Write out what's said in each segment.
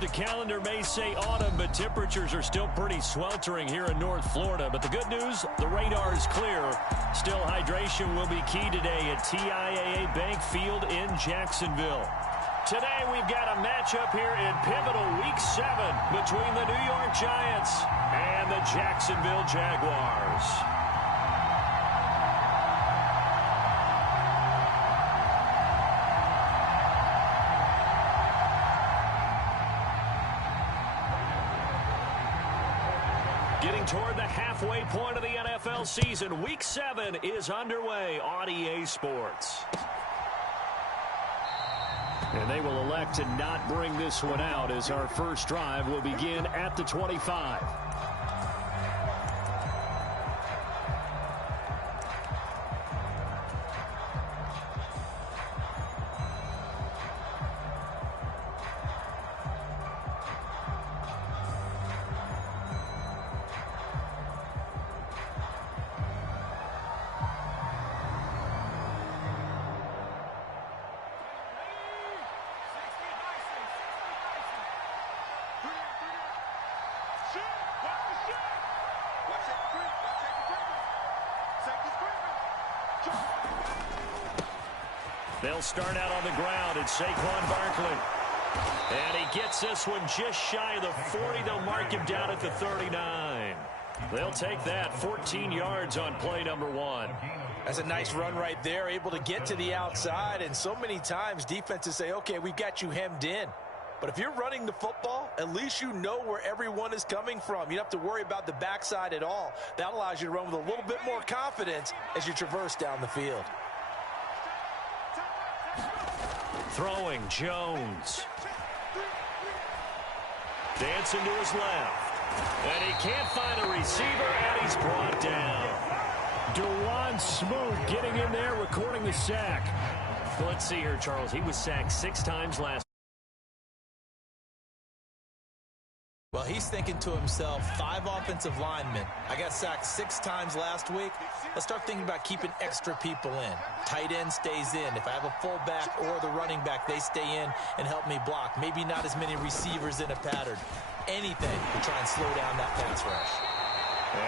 The calendar may say autumn, but temperatures are still pretty sweltering here in North Florida. But the good news, the radar is clear. Still, hydration will be key today at TIAA Bank Field in Jacksonville. Today, we've got a matchup here in pivotal Week 7 between the New York Giants and the Jacksonville Jaguars. Getting toward the halfway point of the NFL season, Week 7 is underway on EA Sports. And they will elect to not bring this one out as our first drive will begin at the 25. They'll start out on the ground. It's Saquon Barkley. And he gets this one just shy of the 40. They'll mark him down at the 39. They'll take that 14 yards on play number 1. That's a nice run right there, able to get to the outside. And so many times defenses say, okay, we've got you hemmed in. But if you're running the football, at least you know where everyone is coming from. You don't have to worry about the backside at all. That allows you to run with a little bit more confidence as you traverse down the field. Throwing Jones. Dancing to his left. And he can't find a receiver, and he's brought down. DeJuan Smoot getting in there, recording the sack. Let's see here, Charles. He was sacked 6 times last. Well, he's thinking to himself, 5 offensive linemen. I got sacked 6 times last week. Let's start thinking about keeping extra people in. Tight end stays in. If I have a fullback or the running back, they stay in and help me block. Maybe not as many receivers in a pattern. Anything to try and slow down that pass rush.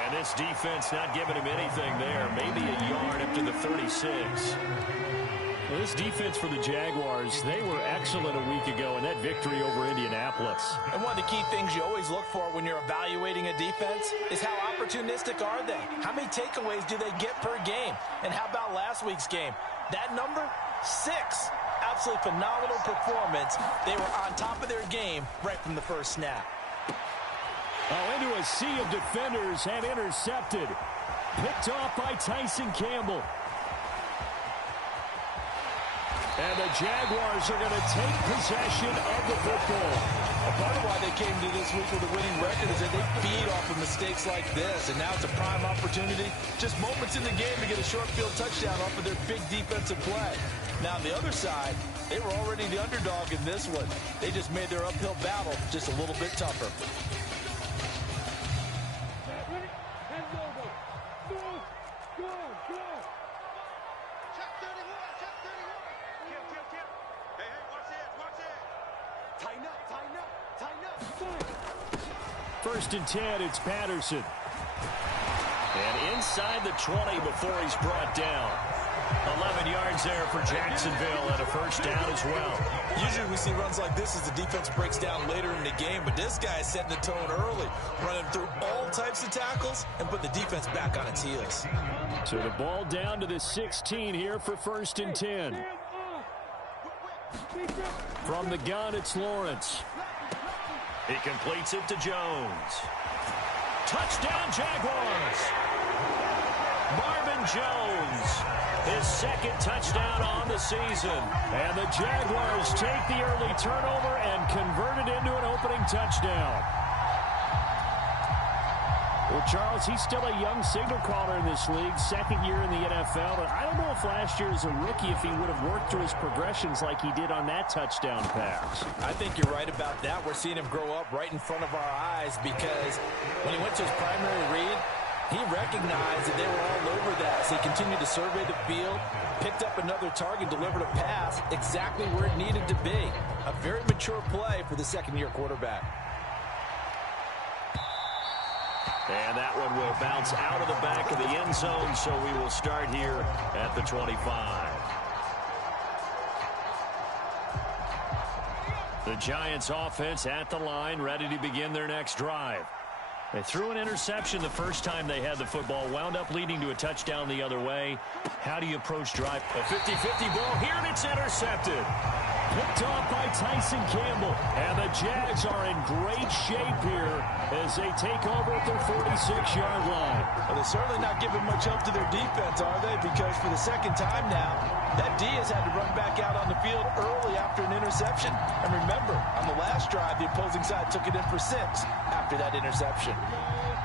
And this defense not giving him anything there. Maybe a yard up to the 36. Well, this defense for the Jaguars, they were excellent a week ago in that victory over Indianapolis. And one of the key things you always look for when you're evaluating a defense is how opportunistic are they? How many takeaways do they get per game? And how about last week's game? That number, 6. Absolutely phenomenal performance. They were on top of their game right from the first snap. Oh, into a sea of defenders and intercepted. Picked off by Tyson Campbell. And the Jaguars are going to take possession of the football. A part of why they came to this week with a winning record is that they feed off of mistakes like this. And now it's a prime opportunity, just moments in the game to get a short field touchdown off of their big defensive play. Now on the other side, they were already the underdog in this one. They just made their uphill battle just a little bit tougher. First and 10, it's Patterson. And inside the 20 before he's brought down. 11 yards there for Jacksonville and a first down as well. Usually we see runs like this as the defense breaks down later in the game, but this guy is setting the tone early, running through all types of tackles and put the defense back on its heels. So the ball down to the 16 here for first and 10. From the gun, it's Lawrence. He completes it to Jones. Touchdown, Jaguars! Marvin Jones, his second touchdown on the season. And the Jaguars take the early turnover and convert it into an opening touchdown. Well, Charles, he's still a young signal caller in this league, second year in the NFL. But I don't know if last year as a rookie, if he would have worked through his progressions like he did on that touchdown pass. I think you're right about that. We're seeing him grow up right in front of our eyes because when he went to his primary read, he recognized that they were all over that. So he continued to survey the field, picked up another target, delivered a pass exactly where it needed to be. A very mature play for the second-year quarterback. And that one will bounce out of the back of the end zone, so we will start here at the 25. The Giants offense at the line, ready to begin their next drive. They threw an interception the first time they had the football, wound up leading to a touchdown the other way. How do you approach drive? A 50-50 ball here, and it's intercepted. Picked off by Tyson Campbell. And the Jags are in great shape here as they take over at their 46-yard line. Well, they're certainly not giving much help to their defense, are they? Because for the second time now, that D has had to run back out on the field early after an interception. And remember, on the last drive, the opposing side took it in for 6 after that interception.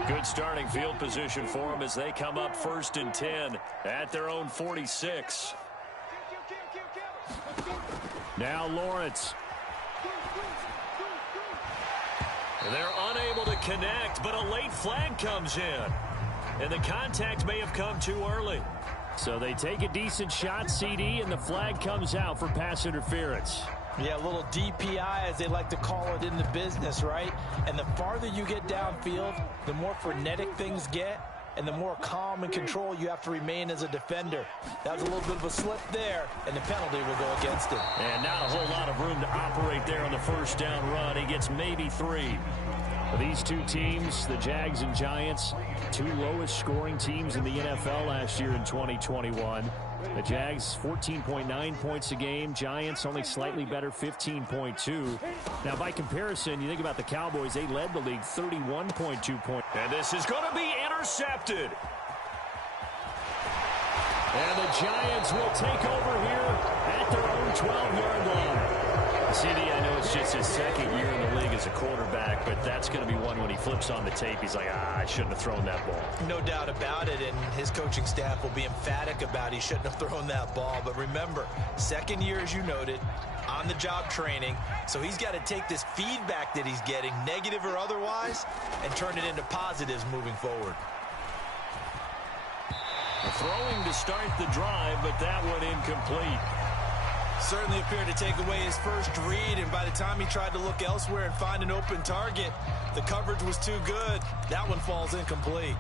Good starting field position for them as they come up 1st and 10 at their own 46. Now Lawrence. They're unable to connect, but a late flag comes in. And the contact may have come too early. So they take a decent shot, CD, and the flag comes out for pass interference. Yeah, a little DPI, as they like to call it in the business, right? And the farther you get downfield, the more frenetic things get, and the more calm and control you have to remain as a defender. That was a little bit of a slip there, and the penalty will go against him. And not a whole lot of room to operate there on the first down run. He gets maybe 3. These two teams, the Jags and Giants, 2 lowest scoring teams in the NFL last year in 2021. The Jags, 14.9 points a game. Giants only slightly better, 15.2. Now, by comparison, you think about the Cowboys, they led the league 31.2 points. And this is going to be intercepted. And the Giants will take over here at their own 12-yard line. CD, I know it's just his second year in the league as a quarterback, but that's going to be one when he flips on the tape. He's like, I shouldn't have thrown that ball. No doubt about it, and his coaching staff will be emphatic about he shouldn't have thrown that ball. But remember, second year, as you noted, on-the-job training, so he's got to take this feedback that he's getting, negative or otherwise, and turn it into positives moving forward. Throwing to start the drive, but that one incomplete. Certainly appeared to take away his first read, and by the time he tried to look elsewhere and find an open target, the coverage was too good. That one falls incomplete.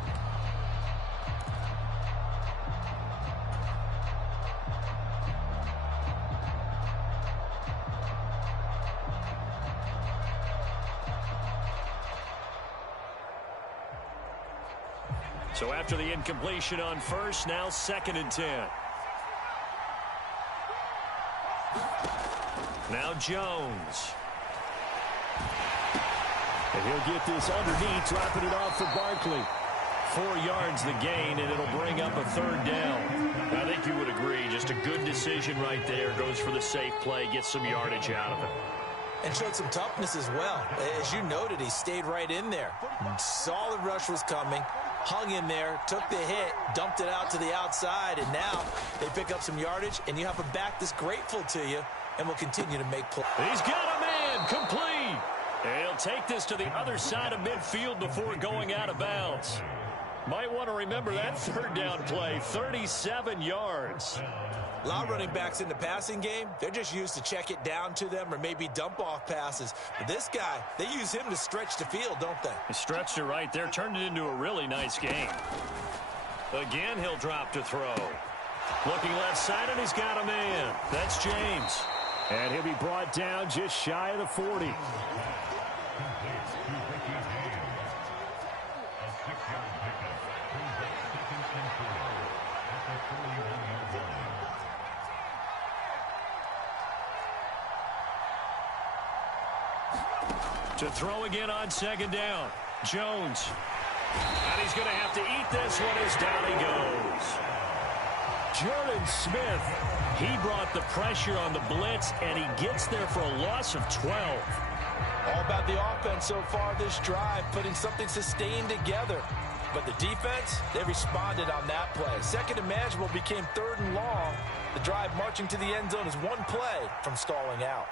So after the incompletion on first, now 2nd and 10. Now Jones. And he'll get this underneath, dropping it off for Barkley. 4 yards the gain, and it'll bring up a 3rd down. I think you would agree, just a good decision right there. Goes for the safe play, gets some yardage out of it. And showed some toughness as well. As you noted, he stayed right in there. Solid rush was coming. Hung in there, took the hit, dumped it out to the outside, and now they pick up some yardage, and you have a back that's grateful to you and will continue to make plays. He's got a man, complete. And he'll take this to the other side of midfield before going out of bounds. Might want to remember that 3rd down play, 37 yards. A lot of running backs in the passing game, they're just used to check it down to them or maybe dump off passes. But this guy, they use him to stretch the field, don't they? He stretched it right there, turned it into a really nice game. Again, he'll drop to throw. Looking left side, and he's got a man. That's James. And he'll be brought down just shy of the 40. To throw again on 2nd down. Jones. And he's going to have to eat this one as down he goes. Jordan Smith, he brought the pressure on the blitz, and he gets there for a loss of 12. All about the offense so far this drive, putting something sustained together. But the defense, they responded on that play. 2nd and manageable became 3rd and long. The drive marching to the end zone is 1 play from stalling out.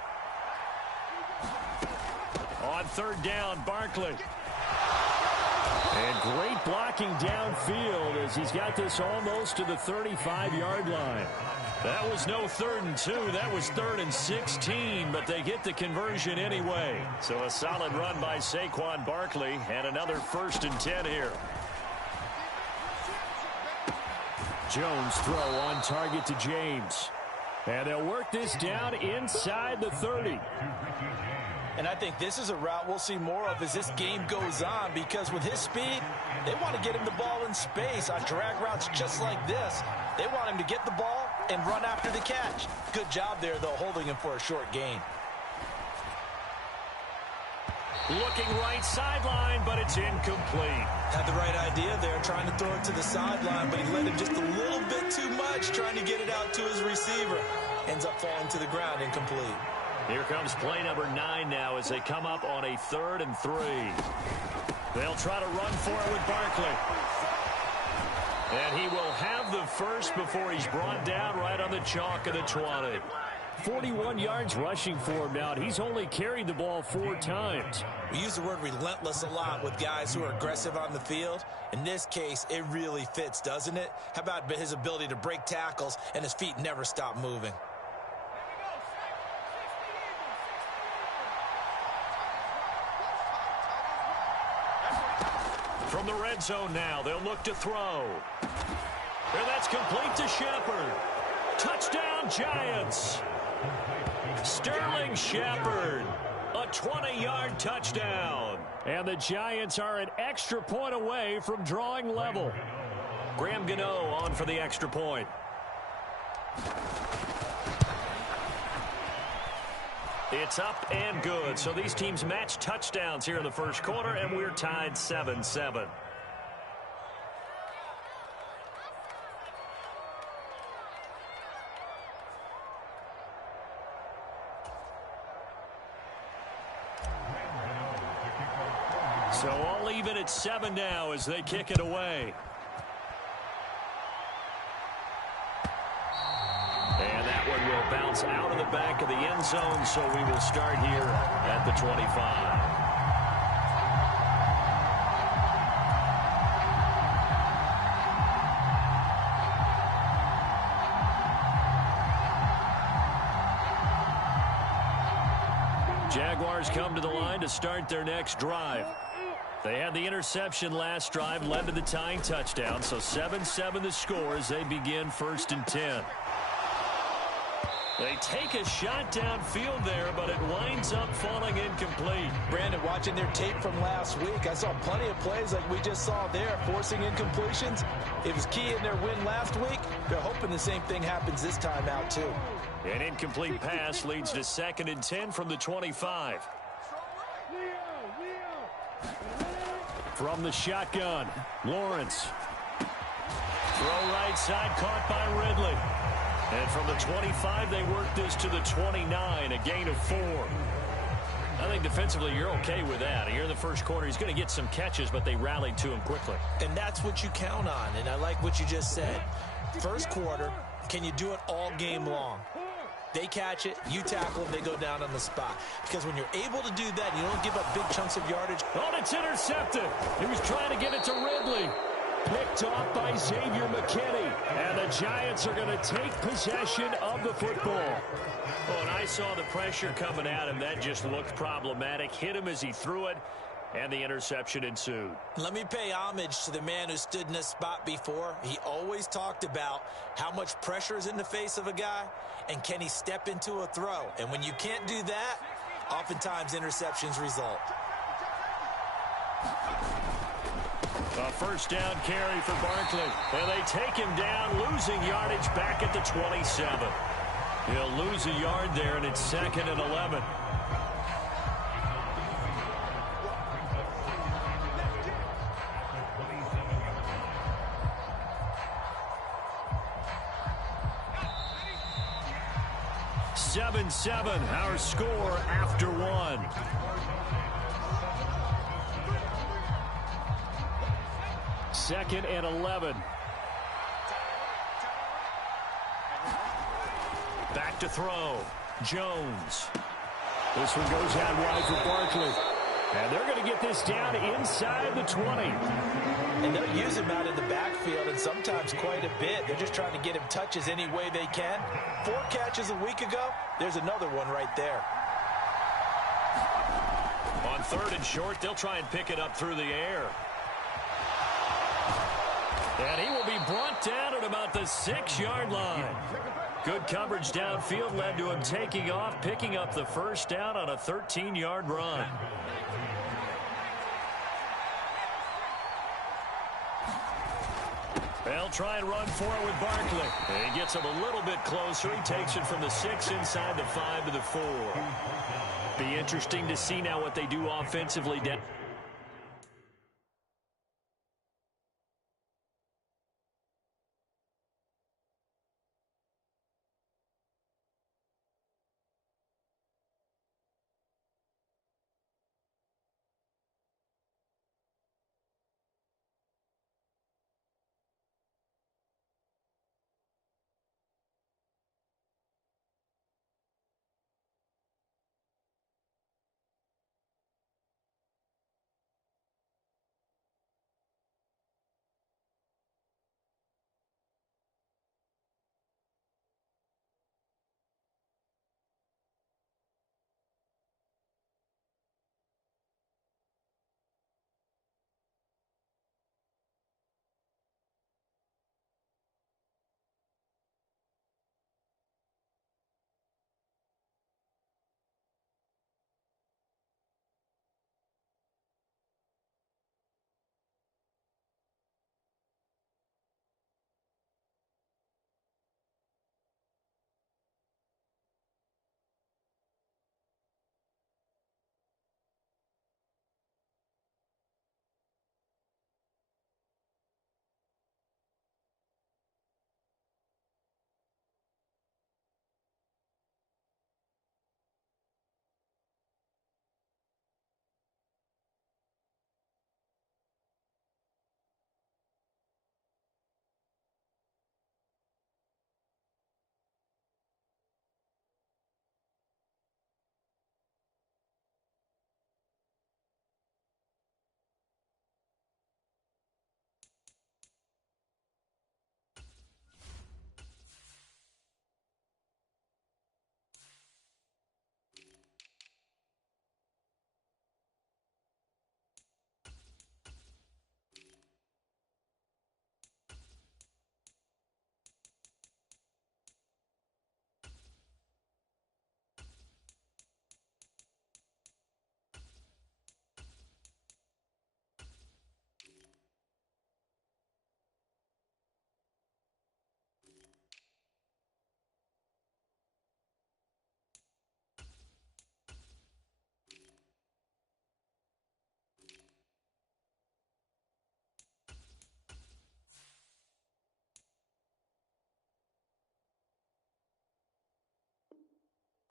On 3rd down, Barkley. And great blocking downfield as he's got this almost to the 35-yard line. That was no 3rd and 2. That was 3rd and 16, but they get the conversion anyway. So a solid run by Saquon Barkley and another 1st and 10 here. Jones throw on target to James. And they'll work this down inside the 30. And I think this is a route we'll see more of as this game goes on, because with his speed, they want to get him the ball in space on drag routes just like this. They want him to get the ball and run after the catch. Good job there, though, holding him for a short gain. Looking right sideline, but it's incomplete. Had the right idea there, trying to throw it to the sideline, but he let him just a little bit too much, trying to get it out to his receiver. Ends up falling to the ground, incomplete. Here comes play number 9 now as they come up on a 3rd and 3. They'll try to run for it with Barkley. And he will have the first before he's brought down right on the chalk of the 20. 41 yards rushing for him now. He's only carried the ball 4 times. We use the word relentless a lot with guys who are aggressive on the field. In this case, it really fits, doesn't it? How about his ability to break tackles and his feet never stop moving? From the red zone now, they'll look to throw. And that's complete to Shepard. Touchdown, Giants. Sterling Shepard, a 20-yard touchdown. And the Giants are an extra point away from drawing level. Graham Gano on for the extra point. It's up and good. So these teams match touchdowns here in the first quarter, and we're tied 7-7. So all even at 7 now as they kick it away. And that one will bounce out of the back of the end zone, so we will start here at the 25. Jaguars come to the line to start their next drive. They had the interception last drive, led to the tying touchdown, so 7-7 the score as they begin 1st and 10. They take a shot downfield there, but it winds up falling incomplete. Brandon, watching their tape from last week, I saw plenty of plays like we just saw there, forcing incompletions. It was key in their win last week. They're hoping the same thing happens this time out, too. An incomplete pass leads to 2nd and 10 from the 25. From the shotgun, Lawrence. Throw right side, caught by Ridley. And from the 25, they work this to the 29, a gain of 4. I think defensively you're okay with that. Here in the first quarter, he's going to get some catches, but they rallied to him quickly. And that's what you count on, and I like what you just said. First quarter, can you do it all game long? They catch it, you tackle them, they go down on the spot. Because when you're able to do that, you don't give up big chunks of yardage. Oh, it's intercepted. He was trying to get it to Ridley. Picked off by Xavier McKinney. And the Giants are going to take possession of the football. Oh, and I saw the pressure coming at him. That just looked problematic. Hit him as he threw it, and the interception ensued. Let me pay homage to the man who stood in this spot before. He always talked about how much pressure is in the face of a guy, and can he step into a throw. And when you can't do that, oftentimes interceptions result. A first down carry for Barkley. And they take him down, losing yardage back at the 27. He'll lose a yard there, and it's 2nd and 11. Seven, our score after 1. Second and 11. Back to throw. Jones. This one goes out wide for Barkley. And they're going to get this down inside the 20. And they'll use him out in the backfield, and sometimes quite a bit. They're just trying to get him touches any way they can. 4 catches a week ago, there's another one right there. On 3rd and short, they'll try and pick it up through the air. And he will be brought down at about the 6-yard line. Good coverage downfield led to him taking off, picking up the first down on a 13-yard run. They'll try and run for it with Barkley. And he gets him a little bit closer. He takes it from the 6 inside the 5 to the 4. Be interesting to see now what they do offensively down.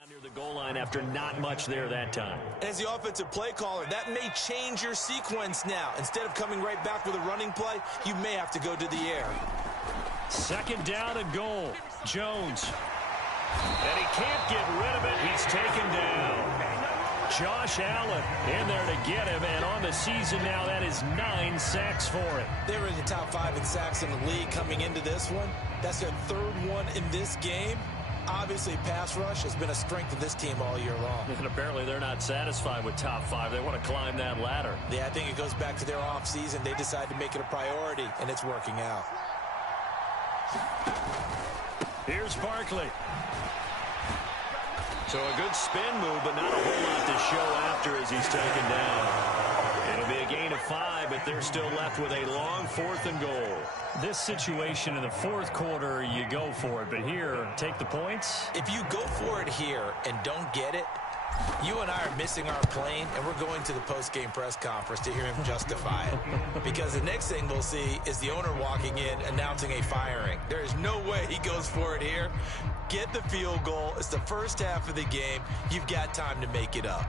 Near the goal line after not much there that time. As the offensive play caller, that may change your sequence now. Instead of coming right back with a running play, you may have to go to the air. 2nd down and goal. Jones. And he can't get rid of it. He's taken down. Josh Allen in there to get him. And on the season now, that is 9 sacks for him. They were in the top 5 in sacks in the league coming into this one. That's their 3rd one in this game. Obviously, pass rush has been a strength of this team all year long. And apparently they're not satisfied with top 5. They want to climb that ladder. Yeah, I think it goes back to their offseason. They decided to make it a priority, and it's working out. Here's Barkley. So a good spin move, but not a whole lot to show after as he's taken down. It'll be a gain of 5, but they're still left with a long 4th and goal. This situation in the 4th quarter, you go for it. But here, take the points. If you go for it here and don't get it, you and I are missing our plane, and we're going to the post-game press conference to hear him justify it. Because the next thing we'll see is the owner walking in announcing a firing. There is no way he goes for it here. Get the field goal. It's the first half of the game. You've got time to make it up.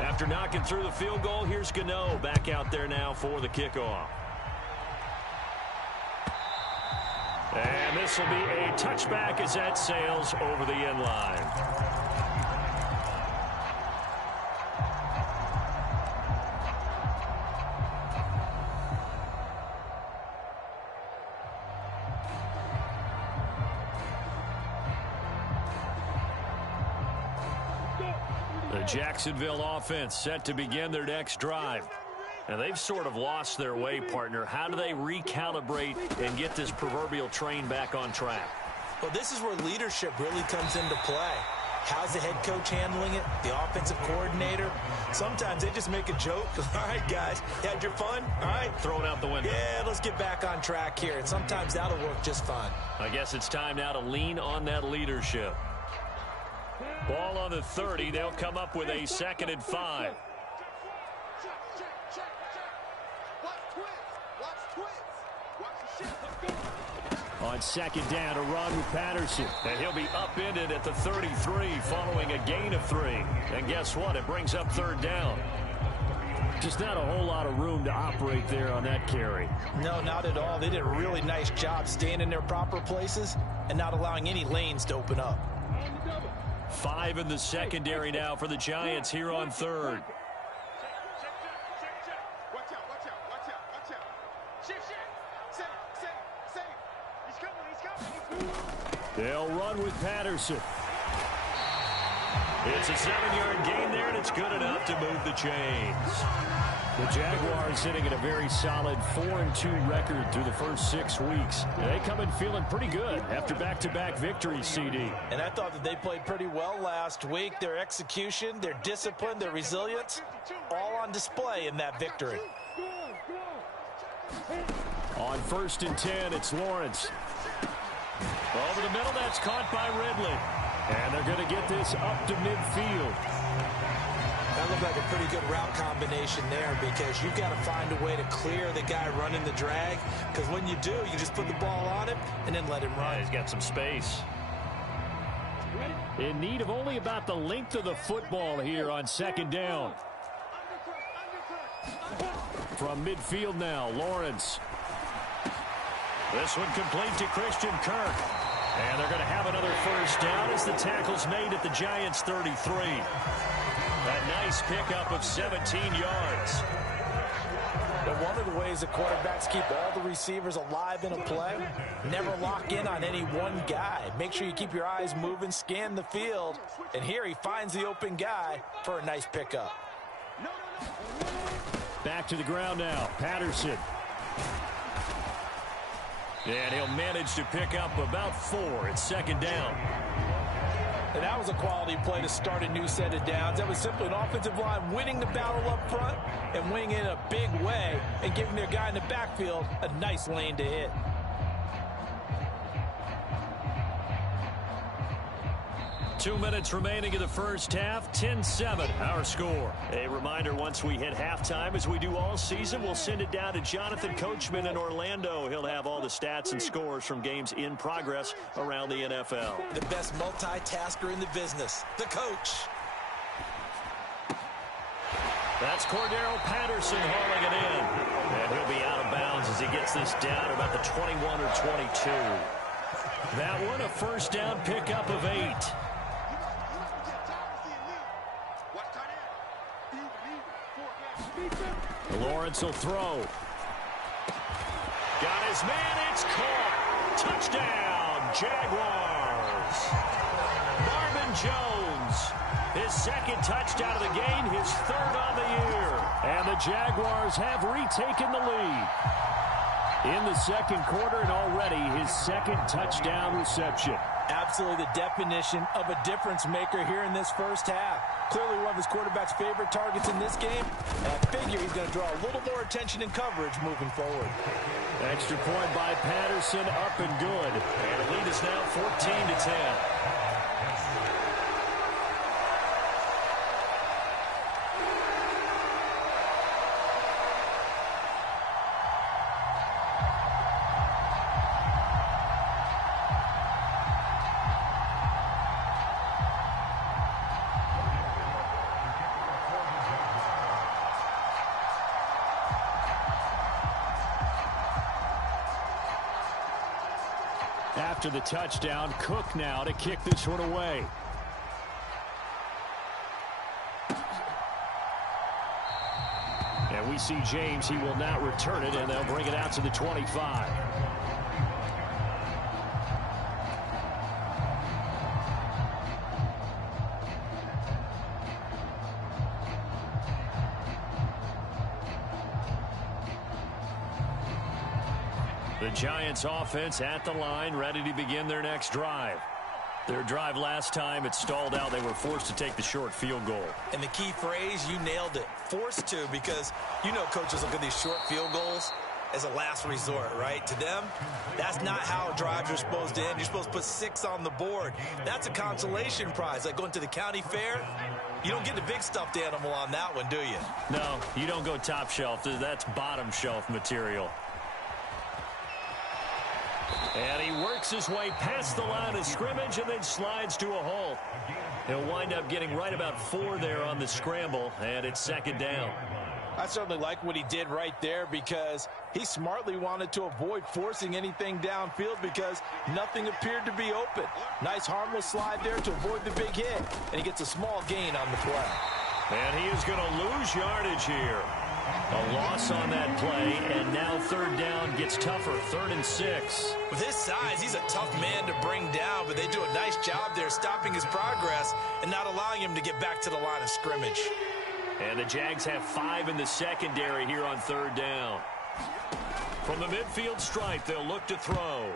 After knocking through the field goal, here's Gano back out there now for the kickoff. this will be a touchback as that sails over the end line. The Jacksonville offense set to begin their next drive. And they've sort of lost their way, partner. How do they recalibrate and get this proverbial train back on track? Well, this is where leadership really comes into play. How's the head coach handling it? The offensive coordinator? Sometimes they just make a joke. All right, guys, you had your fun? All right. Throw it out the window. Yeah, let's get back on track here. And sometimes that'll work just fine. I guess it's time now to lean on that leadership. Ball on the 30. They'll come up with a 2nd and 5. On 2nd down, a run with Patterson. And he'll be upended at the 33 following a gain of 3. And guess what? It brings up 3rd down. Just not a whole lot of room to operate there on that carry. No, not at all. They did a really nice job staying in their proper places and not allowing any lanes to open up. 5 in the secondary now for the Giants here on 3rd. They'll run with Patterson. It's a 7-yard gain there, and it's good enough to move the chains. The Jaguars sitting at a very solid 4-2 record through the first 6 weeks. And they come in feeling pretty good after back-to-back victories, CD. And I thought that they played pretty well last week. Their execution, their discipline, their resilience, all on display in that victory. On 1st and 10, it's Lawrence. Over the middle, that's caught by Ridley. And they're going to get this up to midfield. That looked like a pretty good route combination there because you've got to find a way to clear the guy running the drag. Because when you do, you just put the ball on him and then let him run. Yeah, he's got some space. In need of only about the length of the football here on 2nd down. From midfield now, Lawrence. This one complete to Christian Kirk. And they're going to have another 1st down as the tackle's made at the Giants' 33. A nice pickup of 17 yards. But one of the ways the quarterbacks keep all the receivers alive in a play, never lock in on any one guy. Make sure you keep your eyes moving, scan the field. And here he finds the open guy for a nice pickup. Back to the ground now, Patterson. And he'll manage to pick up about 4 at 2nd down. And that was a quality play to start a new set of downs. That was simply an offensive line winning the battle up front and winning it in a big way and giving their guy in the backfield a nice lane to hit. 2 minutes remaining in the first half, 10-7, our score. A reminder, once we hit halftime, as we do all season, we'll send it down to Jonathan Coachman in Orlando. He'll have all the stats and scores from games in progress around the NFL. The best multitasker in the business, the coach. That's Cordero Patterson hauling it in. And he'll be out of bounds as he gets this down about the 21 or 22. That one, a 1st down pickup of 8. Lawrence will throw. Got his man, it's caught. Touchdown, Jaguars. Marvin Jones, his 2nd touchdown of the game, his 3rd on the year. And the Jaguars have retaken the lead in the 2nd quarter, and already his 2nd touchdown reception. Absolutely the definition of a difference maker here in this first half. Clearly one of his quarterback's favorite targets in this game. And I figure he's going to draw a little more attention and coverage moving forward. Extra point by Patterson, up and good. And the lead is now 14-10. After the touchdown, Cook now to kick this one away. And we see James. He will not return it, and they'll bring it out to the 25. The Giants offense at the line, ready to begin their next drive. Their drive last time, it stalled out. They were forced to take the short field goal. And the key phrase, you nailed it. Forced to, because you know coaches look at these short field goals as a last resort, right? To them, that's not how drives are supposed to end. You're supposed to put 6 on the board. That's a consolation prize. Like going to the county fair, you don't get the big stuffed animal on that one, do you? No, you don't go top shelf. That's bottom shelf material. And he works his way past the line of scrimmage and then slides to a halt. He'll wind up getting right about 4 there on the scramble, and it's second down. I certainly like what he did right there because he smartly wanted to avoid forcing anything downfield because nothing appeared to be open. Nice harmless slide there to avoid the big hit, and he gets a small gain on the play. And he is going to lose yardage here. A loss on that play, and now third down gets tougher, 3rd and 6. With his size, he's a tough man to bring down, but they do a nice job there stopping his progress and not allowing him to get back to the line of scrimmage. And the Jags have 5 in the secondary here on third down. From the midfield stripe, they'll look to throw.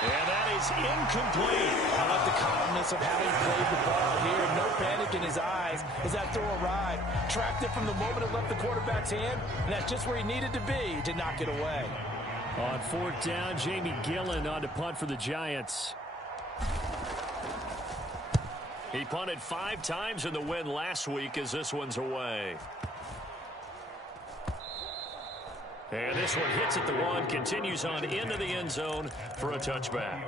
And that is incomplete. I like the calmness of how he played the ball here. No panic in his eyes as that throw arrived. Tracked it from the moment it left the quarterback's hand, and that's just where he needed to be to knock it away. On 4th down, Jamie Gillen on to punt for the Giants. He punted 5 times in the win last week as this one's away. And this one hits at the 1, continues on into the end zone for a touchback.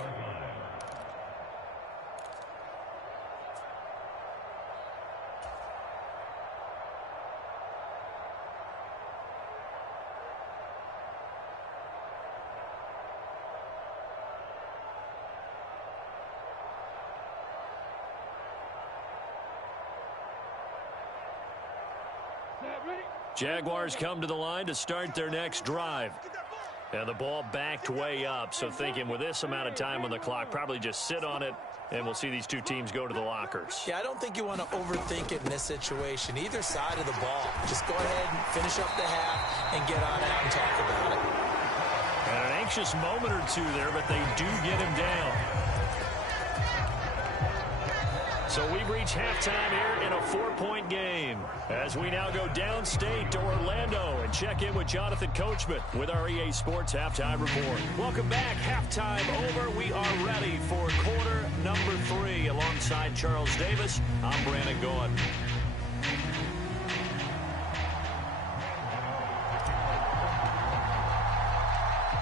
Jaguars come to the line to start their next drive. And the ball backed way up, so thinking with this amount of time on the clock, probably just sit on it, and we'll see these two teams go to the lockers. Yeah, I don't think you want to overthink it in this situation. Either side of the ball. Just go ahead and finish up the half and get on out and talk about it. And an anxious moment or two there, but they do get him down. So we've reached halftime here in a 4-point game as we now go downstate to Orlando and check in with Jonathan Coachman with our EA Sports Halftime Report. Welcome back. Halftime over. We are ready for quarter number 3 alongside Charles Davis. I'm Brandon Gaughan.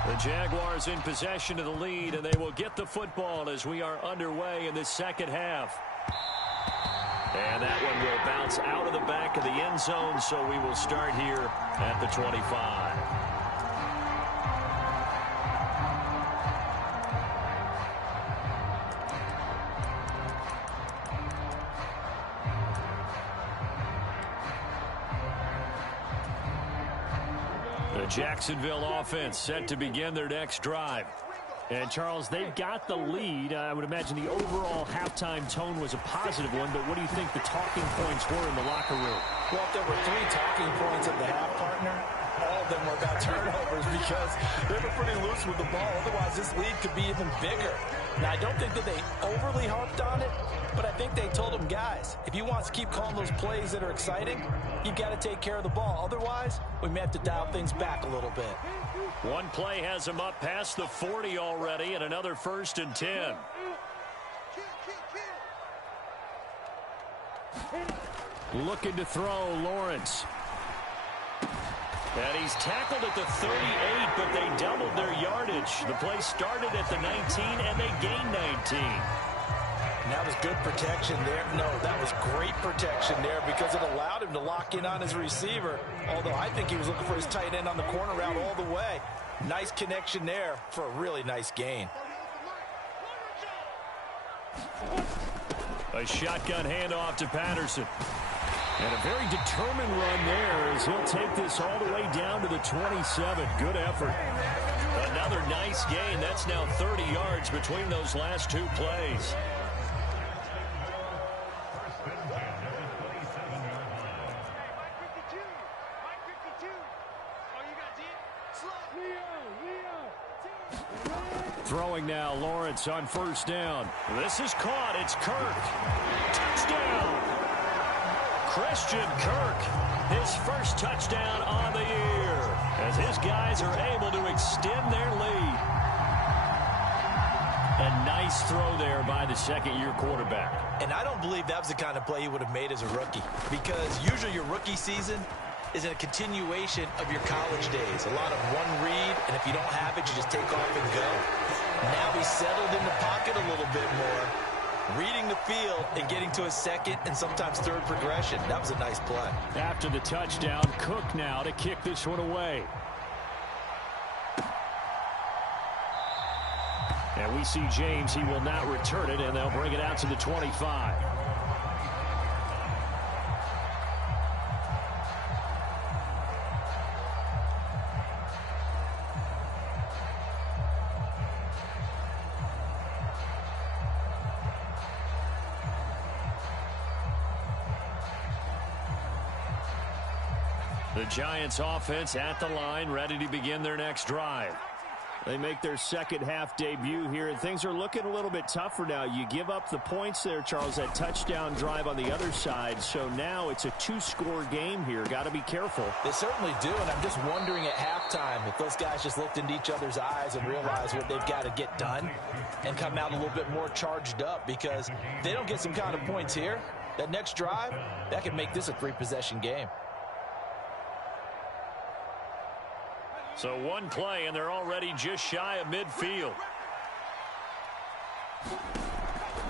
The Jaguars in possession of the lead, and they will get the football as we are underway in this second half. And that one will bounce out of the back of the end zone, so we will start here at the 25. The Jacksonville offense set to begin their next drive. And, Charles, they've got the lead. I would imagine the overall halftime tone was a positive one, but what do you think the talking points were in the locker room? Well, if there were 3 talking points at the half, partner, all of them were about turnovers because they were pretty loose with the ball. Otherwise, this lead could be even bigger. Now, I don't think that they overly harped on it, but I think they told them, guys, if you want to keep calling those plays that are exciting, you've got to take care of the ball. Otherwise, we may have to dial things back a little bit. One play has him up past the 40 already, and another 1st and 10. Looking to throw, Lawrence. And he's tackled at the 38, but they doubled their yardage. The play started at the 19, and they gained 19. And that was good protection there. No, that was great protection there because it allowed him to lock in on his receiver, although I think he was looking for his tight end on the corner route all the way. Nice connection there for a really nice gain. A shotgun handoff to Patterson. And a very determined run there as he'll take this all the way down to the 27. Good effort. Another nice gain. That's now 30 yards between those last two plays. Throwing now, Lawrence on first down. This is caught. It's Kirk. Touchdown. Christian Kirk, his first touchdown on the year, as his guys are able to extend their lead. A nice throw there by the second-year quarterback. And I don't believe that was the kind of play he would have made as a rookie, because usually your rookie season is a continuation of your college days. A lot of one read, and if you don't have it, you just take off and go. Now he's settled in the pocket a little bit more, reading the field and getting to a second and sometimes third progression. That was a nice play. After the touchdown, Cook now to kick this one away. And we see James. He will not return it, and they'll bring it out to the 25. The Giants offense at the line, ready to begin their next drive. They make their second half debut here, and things are looking a little bit tougher now. You give up the points there, Charles, that touchdown drive on the other side. So now it's a two-score game here. Got to be careful. They certainly do, and I'm just wondering at halftime if those guys just looked into each other's eyes and realized what they've got to get done and come out a little bit more charged up, because if they don't get some kind of points here, that next drive, that could make this a three-possession game. So one play, and they're already just shy of midfield.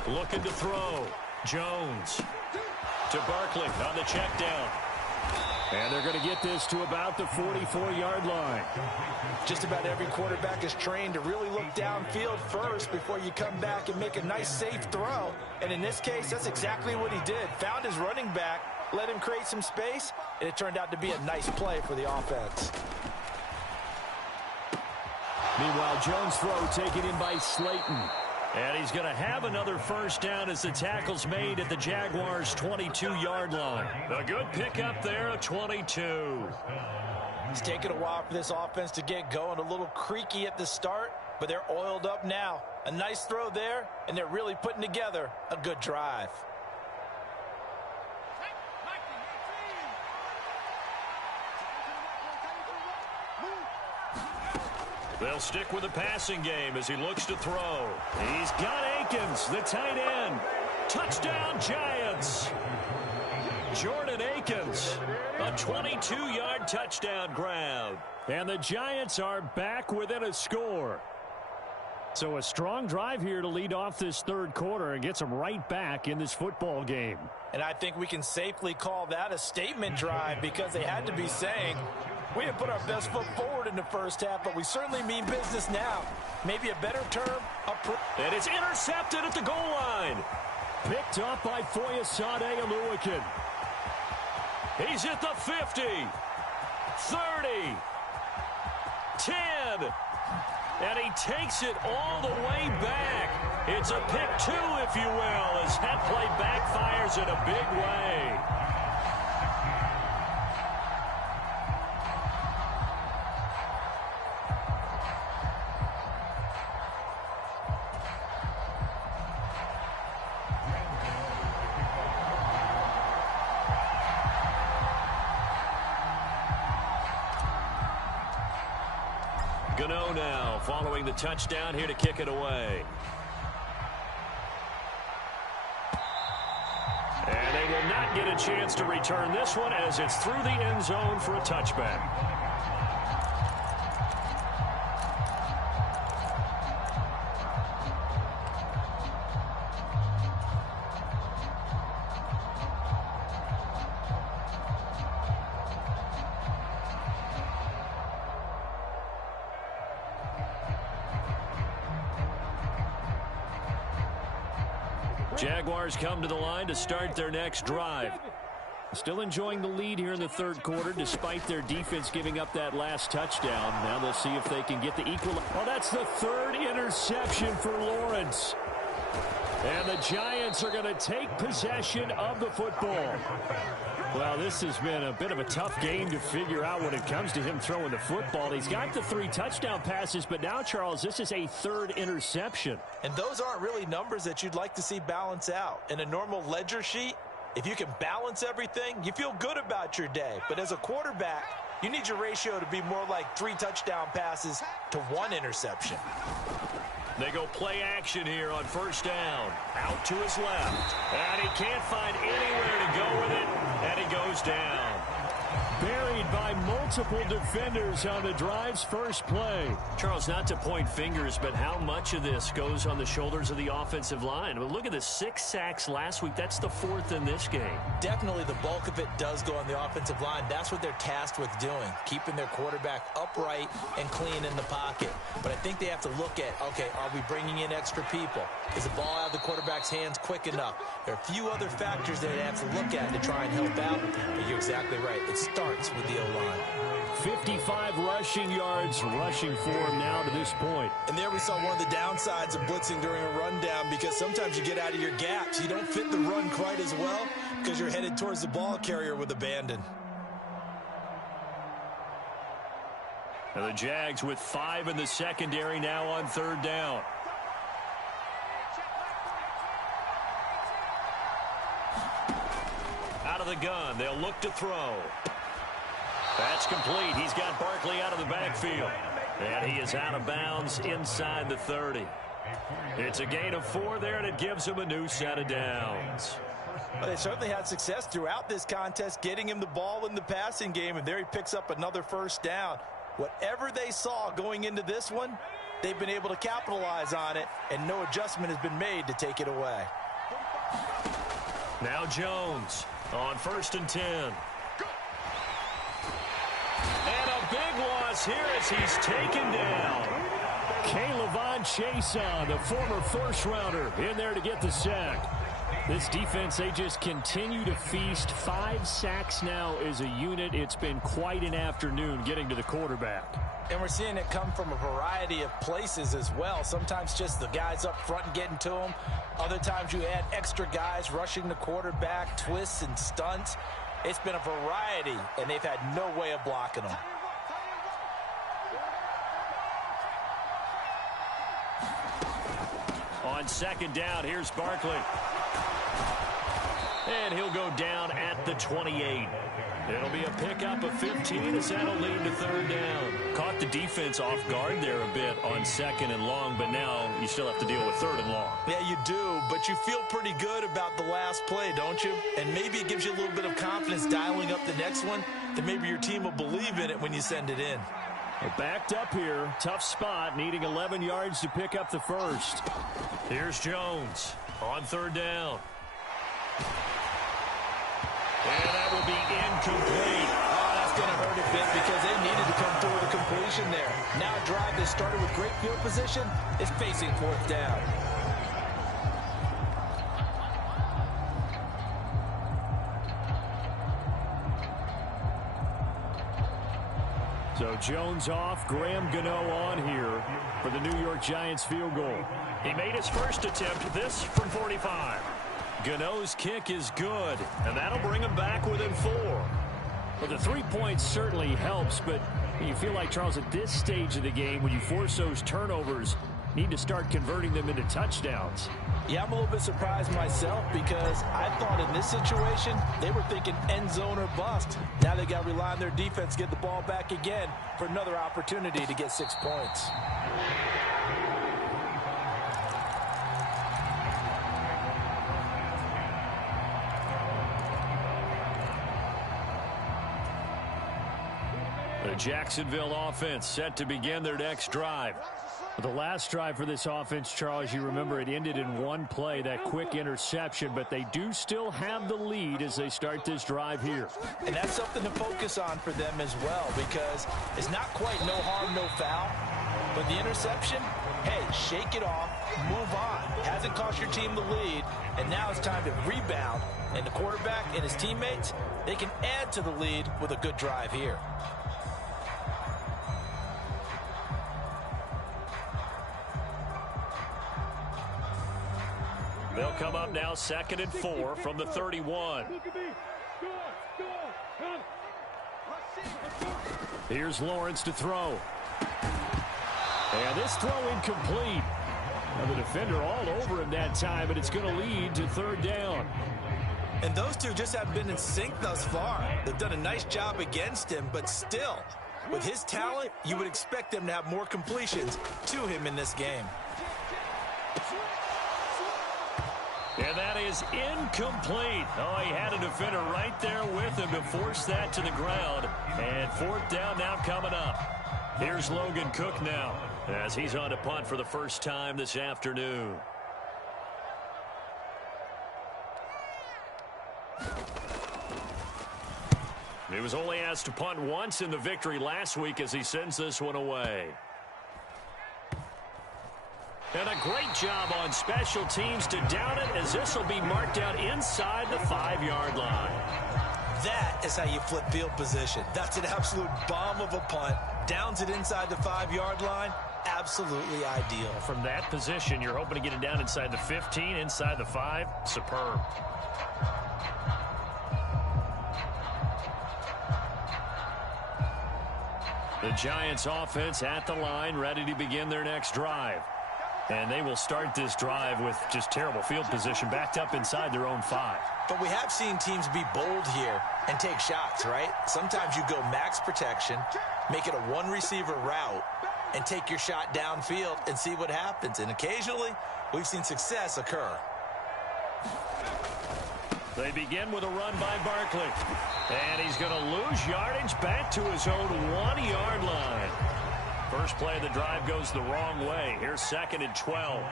Looking to throw. Jones to Barkley on the check down. And they're going to get this to about the 44-yard line. Just about every quarterback is trained to really look downfield first before you come back and make a nice, safe throw. And in this case, that's exactly what he did. Found his running back, let him create some space, and it turned out to be a nice play for the offense. Meanwhile, Jones' throw taken in by Slayton. And he's going to have another first down as the tackle's made at the Jaguars' 22-yard line. A good pickup there, a 22. It's taken a while for this offense to get going. A little creaky at the start, but they're oiled up now. A nice throw there, and they're really putting together a good drive. They'll stick with the passing game as he looks to throw. He's got Akins, the tight end. Touchdown, Giants. Jordan Akins, a 22-yard touchdown grab. And the Giants are back within a score. So a strong drive here to lead off this third quarter and gets them right back in this football game. And I think we can safely call that a statement drive, because they had to be saying, we didn't put our best foot forward in the first half, but we certainly mean business now. Maybe a better term. And it's intercepted at the goal line. Picked up by Foyesade Oluwakin. He's at the 50, 30, 10, and he takes it all the way back. It's a pick two, if you will, as that play backfires in a big way. Gano now following the touchdown here to kick it away. And they will not get a chance to return this one as it's through the end zone for a touchback. Jaguars come to the line to start their next drive. Still enjoying the lead here in the third quarter despite their defense giving up that last touchdown. Now they'll see if they can get the equal. Oh, that's the third interception for Lawrence. And the Giants are going to take possession of the football. Well, this has been a bit of a tough game to figure out when it comes to him throwing the football. He's got the 3 touchdown passes, but now, Charles, this is a third interception. And those aren't really numbers that you'd like to see balance out. In a normal ledger sheet, if you can balance everything, you feel good about your day. But as a quarterback, you need your ratio to be more like 3 touchdown passes to 1 interception. They go play action here on first down. Out to his left. And he can't find anywhere to go with it. And he goes down. Buried by multiple defenders on the drive's first play. Charles, not to point fingers, but how much of this goes on the shoulders of the offensive line? Well, look at the 6 sacks last week. That's the 4th in this game. Definitely the bulk of it does go on the offensive line. That's what they're tasked with doing, keeping their quarterback upright and clean in the pocket. But I think they have to look at, okay, are we bringing in extra people? Is the ball out of the quarterback's hands quick enough? There are a few other factors that they have to look at to try and help out. But you're exactly right. It starts with the O-line. 55 rushing yards rushing for him now to this point. And there we saw one of the downsides of blitzing during a rundown, because sometimes you get out of your gaps. You don't fit the run quite as well because you're headed towards the ball carrier with abandon. And the Jags with 5 in the secondary now on third down. Out of the gun, they'll look to throw. That's complete. He's got Barkley out of the backfield. And he is out of bounds inside the 30. It's a gain of 4 there, and it gives him a new set of downs. Well, they certainly had success throughout this contest, getting him the ball in the passing game, and there he picks up another first down. Whatever they saw going into this one, they've been able to capitalize on it, and no adjustment has been made to take it away. Now Jones on 1st and 10. And a big loss here as he's taken down. K'Lavon Chason, the former first-rounder, in there to get the sack. This defense, they just continue to feast. 5 sacks now as a unit. It's been quite an afternoon getting to the quarterback. And we're seeing it come from a variety of places as well. Sometimes just the guys up front and getting to him. Other times you add extra guys rushing the quarterback, twists and stunts. It's been a variety, and they've had no way of blocking them. On 2nd down, here's Barkley. And he'll go down at the 28. It'll be a pickup of 15 as that'll lead to 3rd down. Caught the defense off guard there a bit on 2nd and long, but now you still have to deal with 3rd and long. Yeah, you do, but you feel pretty good about the last play, don't you? And maybe it gives you a little bit of confidence dialing up the next one, that maybe your team will believe in it when you send it in. Well, backed up here, tough spot, needing 11 yards to pick up the first. Here's Jones on 3rd down. And that will be incomplete. Oh, that's going to hurt a bit because they needed to come through with a completion there. Now a drive that started with great field position is facing 4th down. So Jones off, Graham Gano on here for the New York Giants field goal. He made his first attempt, this from 45. Gano's kick is good, and that'll bring him back within 4. Well, the 3 points certainly helps, but you feel like, Charles, at this stage of the game, when you force those turnovers, need to start converting them into touchdowns. Yeah, I'm a little bit surprised myself because I thought in this situation, they were thinking end zone or bust. Now they got to rely on their defense, get the ball back again for another opportunity to get 6 points. The Jacksonville offense set to begin their next drive. The last drive for this offense, Charles, you remember it ended in 1 play, that quick interception, but they do still have the lead as they start this drive here. And that's something to focus on for them as well, because it's not quite no harm, no foul, but the interception, hey, shake it off, move on. Hasn't cost your team the lead, and now it's time to rebound. And the quarterback and his teammates, they can add to the lead with a good drive here. They'll come up now 2nd and 4 from the 31. Here's Lawrence to throw. And this throw incomplete. Now the defender all over him that time, and it's going to lead to 3rd down. And those two just have been in sync thus far. They've done a nice job against him, but still, with his talent, you would expect them to have more completions to him in this game. And that is incomplete. Oh, he had a defender right there with him to force that to the ground. And 4th down now coming up. Here's Logan Cook now as he's on to punt for the first time this afternoon. He was only asked to punt once in the victory last week as he sends this one away. And a great job on special teams to down it, as this will be marked out inside the 5-yard line. That is how you flip field position. That's an absolute bomb of a punt. Downs it inside the 5-yard line. Absolutely ideal. From that position, you're hoping to get it down inside the 15, inside the 5. Superb. The Giants offense at the line, ready to begin their next drive. And they will start this drive with just terrible field position, backed up inside their own 5. But we have seen teams be bold here and take shots, right? Sometimes you go max protection, make it a one-receiver route, and take your shot downfield and see what happens. And occasionally, we've seen success occur. They begin with a run by Barkley. And he's going to lose yardage back to his own 1-yard line. First play of the drive goes the wrong way. Here's 2nd and 12.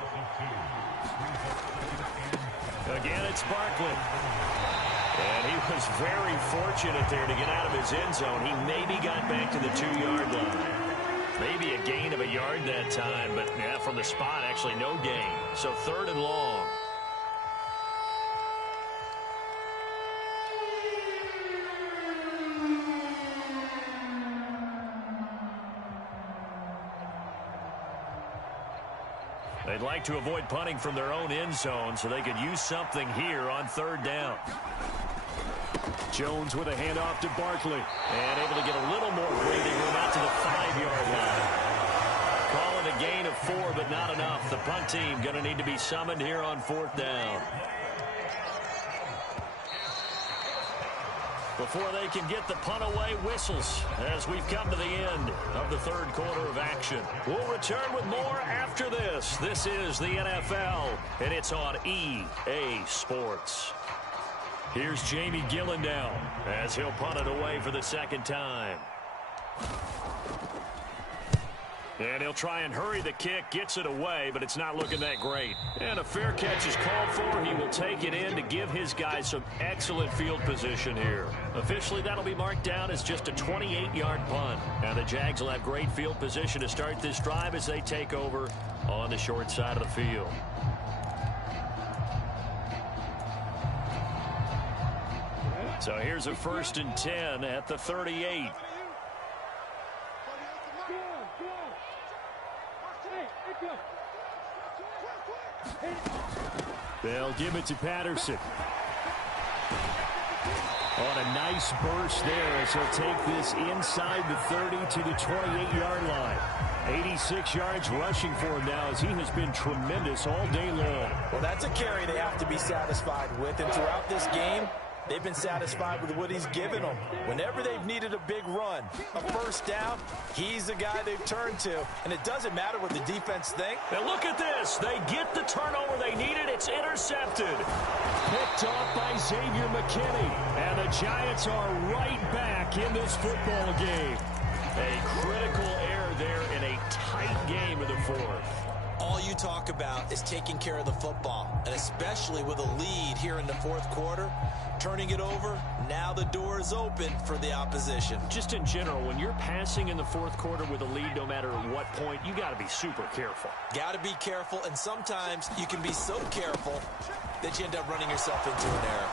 Again, it's Barkley. And he was very fortunate there to get out of his end zone. He maybe got back to the 2-yard line. Maybe a gain of a yard that time, but yeah, from the spot, actually no gain. So 3rd and long. They'd like to avoid punting from their own end zone so they could use something here on 3rd down. Jones with a handoff to Barkley. And able to get a little more breathing room out to the 5-yard line. Calling a gain of 4, but not enough. The punt team going to need to be summoned here on 4th down. Before they can get the punt away, whistles as we've come to the end of the 3rd quarter of action. We'll return with more after this. This is the NFL, and it's on EA Sports. Here's Jamie Gillen now as he'll punt it away for the 2nd time. And he'll try and hurry the kick, gets it away, but it's not looking that great. And a fair catch is called for. He will take it in to give his guys some excellent field position here. Officially, that'll be marked down as just a 28-yard punt. Now the Jags will have great field position to start this drive as they take over on the short side of the field. So here's a 1st and 10 at the 38. They'll give it to Patterson. On a nice burst there as he'll take this inside the 30 to the 28-yard line. 86 yards rushing for him now as he has been tremendous all day long. Well, that's a carry they have to be satisfied with. And throughout this game, they've been satisfied with what he's given them. Whenever they've needed a big run, a 1st down, he's the guy they've turned to. And it doesn't matter what the defense thinks. And look at this. They get the turnover they needed. It's intercepted. Picked off by Xavier McKinney. And the Giants are right back in this football game. A critical error there in a tight game in the 4th. All you talk about is taking care of the football, and especially with a lead here in the fourth quarter, turning it over, now the door is open for the opposition. Just in general, when you're passing in the fourth quarter with a lead, no matter at what point, you got to be super careful. Got to be careful, and sometimes you can be so careful that you end up running yourself into an error.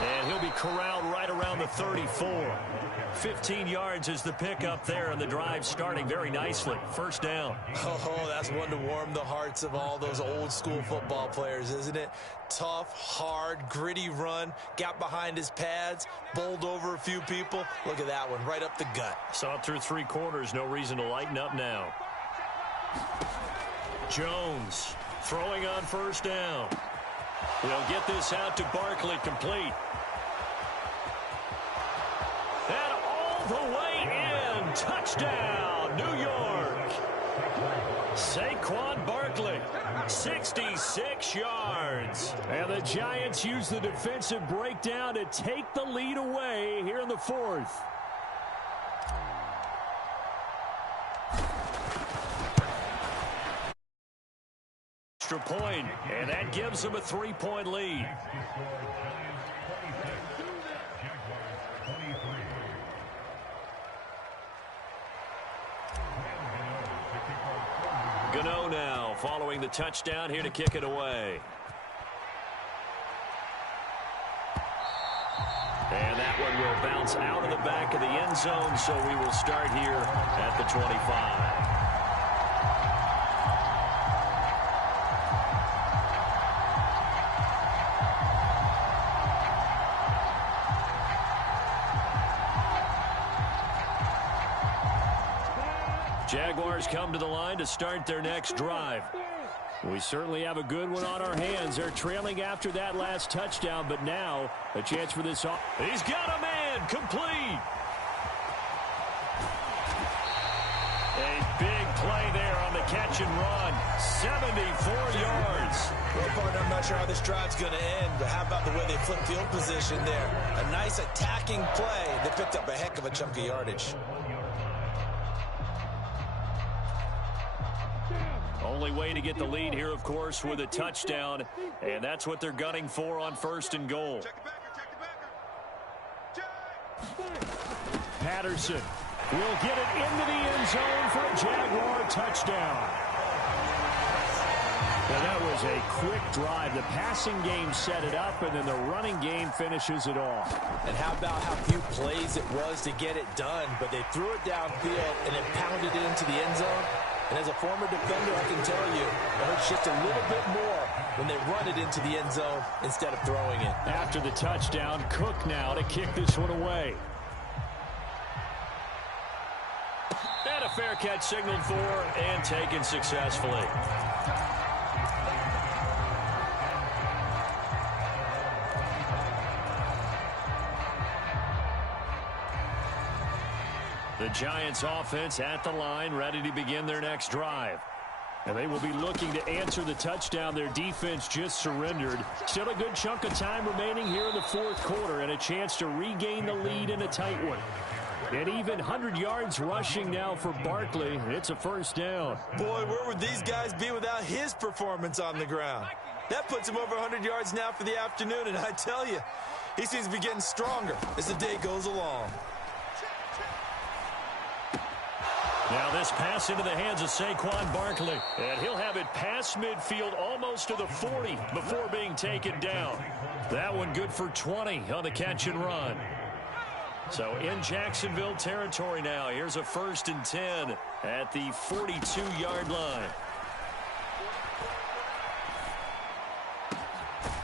And he'll be corralled right around the 34. 15 yards is the pickup there, and the drive starting very nicely. First down. Oh, that's one to warm the hearts of all those old school football players, isn't it? Tough, hard, gritty run, got behind his pads, bowled over a few people. Look at that one, right up the gut. Saw it through 3 quarters, no reason to lighten up now. Jones throwing on first down. He'll get this out to Barkley, complete. And all the way in. Touchdown, New York. Saquon Barkley, 66 yards. And the Giants use the defensive breakdown to take the lead away here in the fourth. Extra point, and that gives them a 3-point lead. Gano now following the touchdown here to kick it away. And that one will bounce out of the back of the end zone, so we will start here at the 25. Jaguars come to the line to start their next drive. We certainly have a good one on our hands. They're trailing after that last touchdown, but now a chance for this. He's got a man, complete. A big play there on the catch and run. 74 yards. Well, partner, I'm not sure how this drive's going to end, but how about the way they flipped field position there? A nice attacking play. They picked up a heck of a chunk of yardage. Only way to get the lead here, of course, with a touchdown, and that's what they're gunning for on 1st and goal. Patterson will get it into the end zone for a Jaguar touchdown. Now that was a quick drive. The passing game set it up, and then the running game finishes it off. And how about how few plays it was to get it done, but they threw it downfield and then pounded it into the end zone. And as a former defender, I can tell you, it hurts just a little bit more when they run it into the end zone instead of throwing it. After the touchdown, Cook now to kick this one away. And a fair catch signaled for and taken successfully. The Giants offense at the line, ready to begin their next drive. And they will be looking to answer the touchdown their defense just surrendered. Still a good chunk of time remaining here in the fourth quarter and a chance to regain the lead in a tight one. And even 100 yards rushing now for Barkley. It's a first down. Boy, where would these guys be without his performance on the ground? That puts him over 100 yards now for the afternoon, and I tell you, he seems to be getting stronger as the day goes along. Now this pass into the hands of Saquon Barkley. And he'll have it past midfield almost to the 40 before being taken down. That one good for 20 on the catch and run. So in Jacksonville territory now. Here's a 1st and 10 at the 42-yard line.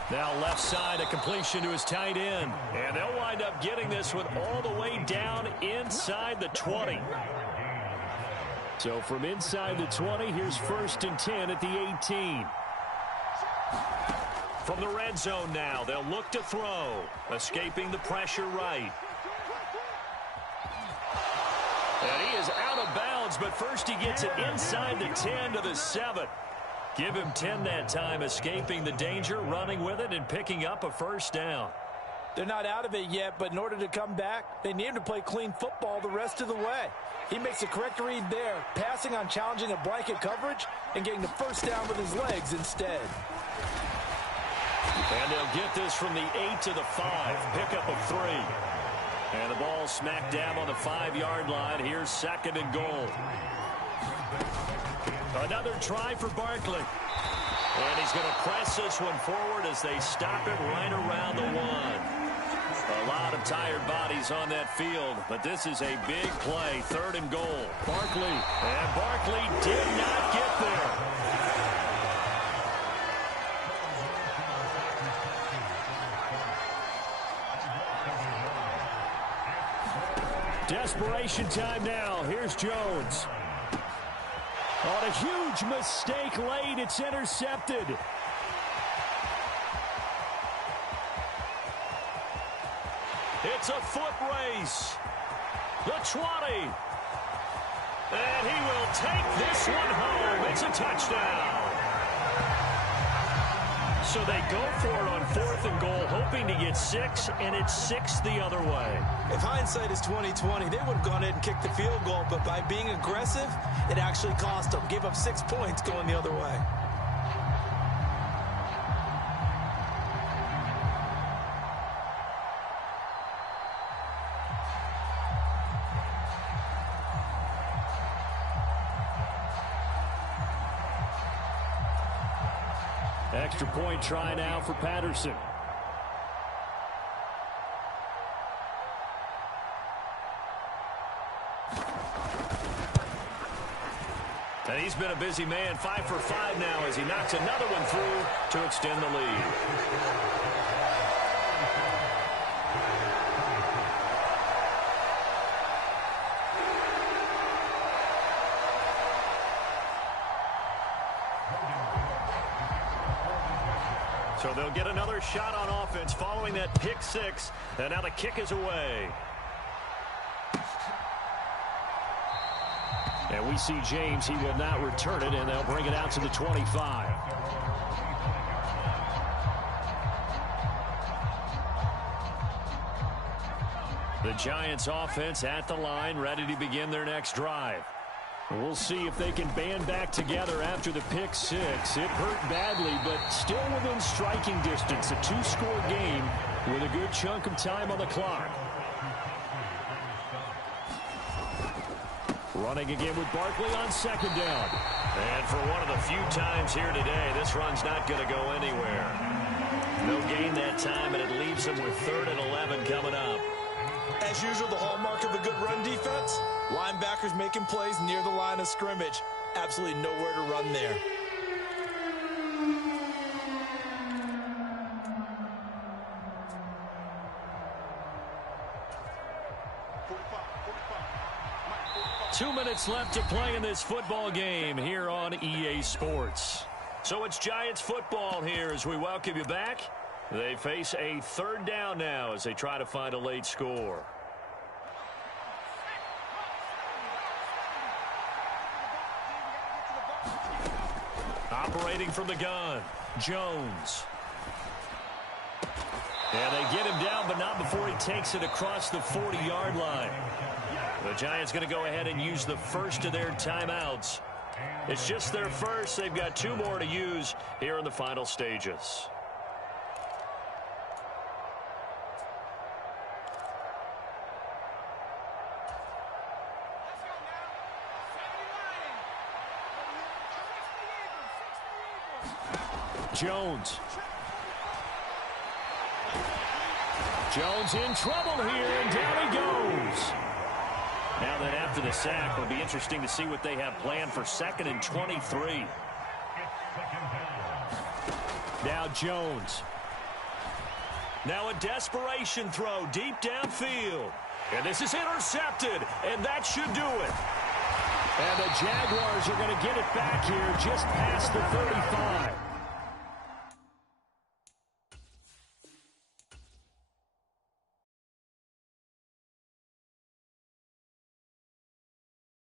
Now left side, a completion to his tight end. And they'll wind up getting this one all the way down inside the 20. So from inside the 20, here's 1st and 10 at the 18. From the red zone now, they'll look to throw. Escaping the pressure right. And he is out of bounds, but first he gets it inside the 10 to the 7. Give him 10 that time, escaping the danger, running with it, and picking up a first down. They're not out of it yet, but in order to come back, they need him to play clean football the rest of the way. He makes a correct read there, passing on challenging a blanket coverage and getting the first down with his legs instead. And they'll get this from the 8 to the 5. Pickup of 3. And the ball smack dab on the 5-yard line. Here's 2nd and goal. Another try for Barkley. And he's going to press this one forward as they stop it right around the 1. A lot of tired bodies on that field, but this is a big play. 3rd and goal. Barkley. And Barkley did not get there. Desperation time now. Here's Jones. On a huge mistake late, it's intercepted. It's a foot race. The 20. And he will take this one home. It's a touchdown. So they go for it on 4th and goal, hoping to get 6, and it's 6 the other way. If hindsight is 20/20, they would have gone ahead and kicked the field goal, but by being aggressive, it actually cost them. Gave up 6 points going the other way. Extra point try now for Patterson. And he's been a busy man, 5 for 5 now as he knocks another one through to extend the lead. So they'll get another shot on offense following that pick 6. And now the kick is away. And we see James. He will not return it, and they'll bring it out to the 25. The Giants offense at the line, ready to begin their next drive. We'll see if they can band back together after the pick 6. It hurt badly, but still within striking distance. A 2-score game with a good chunk of time on the clock. Running again with Barkley on 2nd down. And for one of the few times here today, this run's not going to go anywhere. No gain that time, and it leaves them with 3rd and 11 coming up. As usual, the hallmark of a good run defense, linebackers making plays near the line of scrimmage. Absolutely nowhere to run there. Two minutes left to play in this football game here on EA Sports. So it's Giants football here as we welcome you back. They face a 3rd down now as they try to find a late score. Operating from the gun, Jones. And they get him down, but not before he takes it across the 40-yard line. The Giants going to go ahead and use the first of their timeouts. It's just their first. They've got 2 more to use here in the final stages. Jones. Jones in trouble here, and down he goes. Now that after the sack, it'll be interesting to see what they have planned for 2nd and 23. Now Jones. Now a desperation throw deep downfield. And this is intercepted, and that should do it. And the Jaguars are going to get it back here just past the 35.